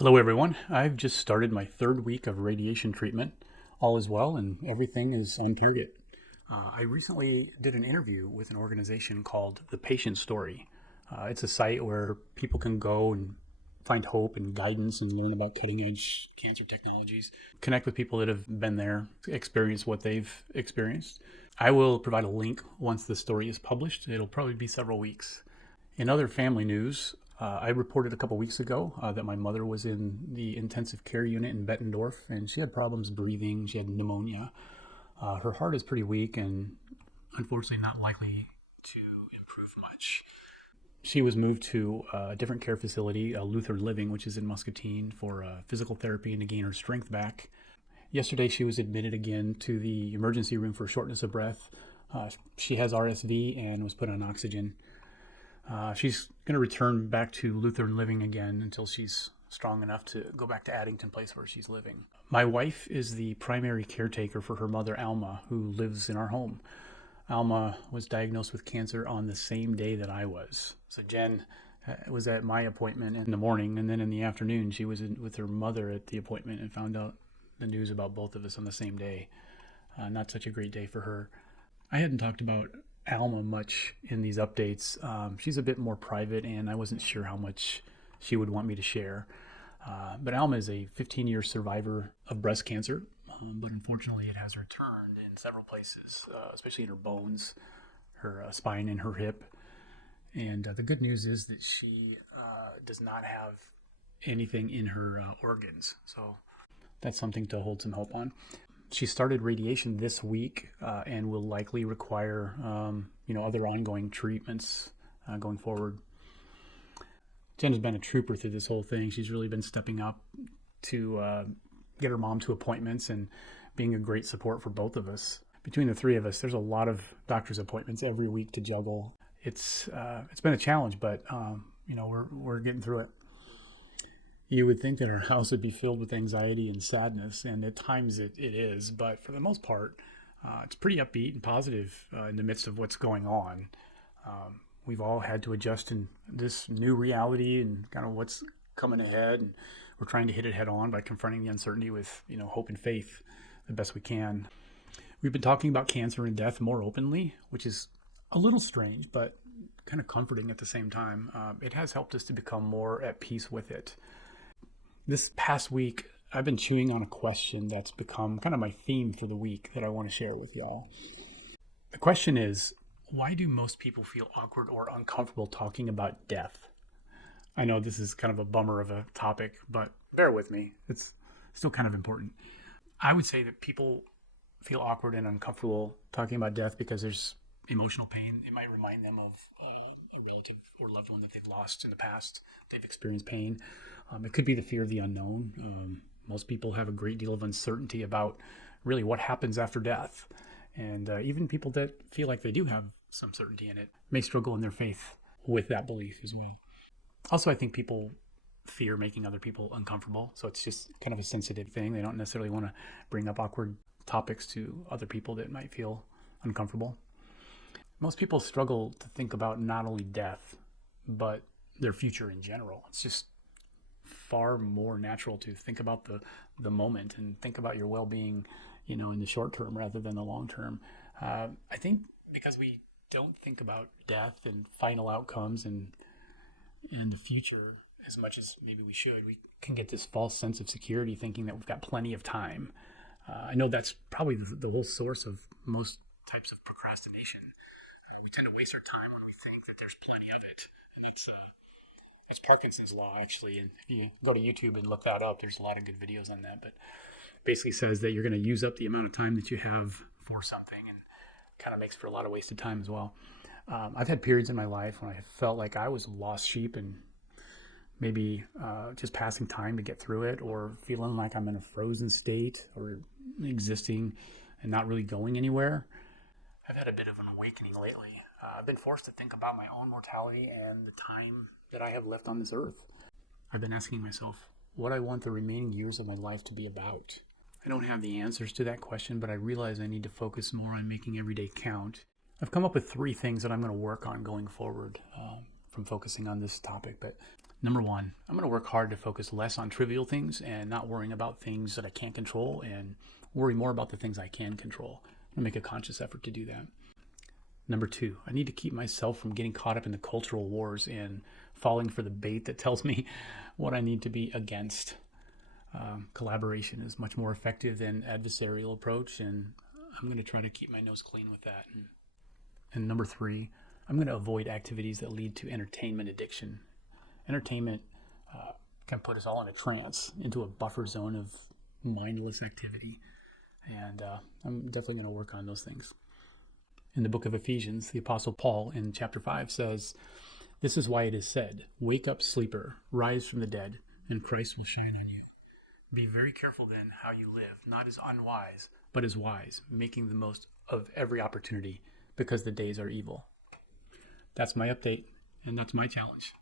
Hello, everyone. I've just started my third week of radiation treatment. All is well and everything is on target. I recently did an interview with an organization called The Patient Story. It's a site where people can go and find hope and guidance and learn about cutting edge cancer technologies, connect with people that have been there, experience what they've experienced. I will provide a link once the story is published. It'll probably be several weeks. In other family news, I reported a couple weeks ago that my mother was in the intensive care unit in Bettendorf, and she had problems breathing. She had pneumonia. Her heart is pretty weak and unfortunately not likely to improve much. She was moved to a different care facility, Lutheran Living, which is in Muscatine, for physical therapy and to gain her strength back. Yesterday, she was admitted again to the emergency room for shortness of breath. She has RSV and was put on oxygen. She's going to return back to Lutheran Living again until she's strong enough to go back to Addington Place where she's living. My wife is the primary caretaker for her mother, Alma, who lives in our home. Alma was diagnosed with cancer on the same day that I was. So Jen was at my appointment in the morning, and then in the afternoon she was with her mother at the appointment and found out the news about both of us on the same day. Not such a great day for her. I hadn't talked about Alma much in these updates. She's a bit more private, and I wasn't sure how much she would want me to share. But Alma is a 15-year survivor of breast cancer, but unfortunately it has returned in several places, especially in her bones, her spine, and her hip. And the good news is that she does not have anything in her organs, so that's something to hold some hope on. She started radiation this week and will likely require, other ongoing treatments going forward. Jen has been a trooper through this whole thing. She's really been stepping up to get her mom to appointments and being a great support for both of us. Between the three of us, there's a lot of doctor's appointments every week to juggle. It's been a challenge, but we're getting through it. You would think that our house would be filled with anxiety and sadness, and at times it is, but for the most part, it's pretty upbeat and positive in the midst of what's going on. We've all had to adjust in this new reality and kind of what's coming ahead, and we're trying to hit it head on by confronting the uncertainty with, hope and faith the best we can. We've been talking about cancer and death more openly, which is a little strange, but kind of comforting at the same time. It has helped us to become more at peace with it. This past week, I've been chewing on a question that's become kind of my theme for the week that I want to share with y'all. The question is, why do most people feel awkward or uncomfortable talking about death? I know this is kind of a bummer of a topic, but bear with me. It's still kind of important. I would say that people feel awkward and uncomfortable talking about death because there's emotional pain. It might remind them of a relative or loved one that they've lost in the past. They've experienced pain. It could be the fear of the unknown. Most people have a great deal of uncertainty about really what happens after death. And even people that feel like they do have some certainty in it may struggle in their faith with that belief as well. Also, I think people fear making other people uncomfortable. So it's just kind of a sensitive thing. They don't necessarily want to bring up awkward topics to other people that might feel uncomfortable. Most people struggle to think about not only death, but their future in general. It's just far more natural to think about the moment and think about your well-being, in the short term rather than the long term. I think because we don't think about death and final outcomes and the future as much as maybe we should, we can get this false sense of security thinking that we've got plenty of time. I know that's probably the whole source of most types of procrastination. We tend to waste our time when we think that there's plenty of it. And that's Parkinson's law, actually. And if you go to YouTube and look that up, there's a lot of good videos on that. But basically says that you're going to use up the amount of time that you have for something, and kind of makes for a lot of wasted time as well. I've had periods in my life when I felt like I was a lost sheep and maybe just passing time to get through it, or feeling like I'm in a frozen state or existing and not really going anywhere. I've had a bit of an awakening lately. I've been forced to think about my own mortality and the time that I have left on this earth. I've been asking myself what I want the remaining years of my life to be about. I don't have the answers to that question, but I realize I need to focus more on making every day count. I've come up with 3 things that I'm going to work on going forward from focusing on this topic. But Number one, I'm going to work hard to focus less on trivial things and not worrying about things that I can't control and worry more about the things I can control. I'm going to make a conscious effort to do that. Number two, I need to keep myself from getting caught up in the cultural wars and falling for the bait that tells me what I need to be against. Collaboration is much more effective than adversarial approach, and I'm going to try to keep my nose clean with that. And number three, I'm going to avoid activities that lead to entertainment addiction. Entertainment can put us all in a trance, into a buffer zone of mindless activity, and I'm definitely going to work on those things. In the book of Ephesians, the Apostle Paul in chapter 5 says, "This is why it is said, 'Wake up, sleeper, rise from the dead, and Christ will shine on you.' Be very careful then how you live, not as unwise, but as wise, making the most of every opportunity, because the days are evil." That's my update, and that's my challenge.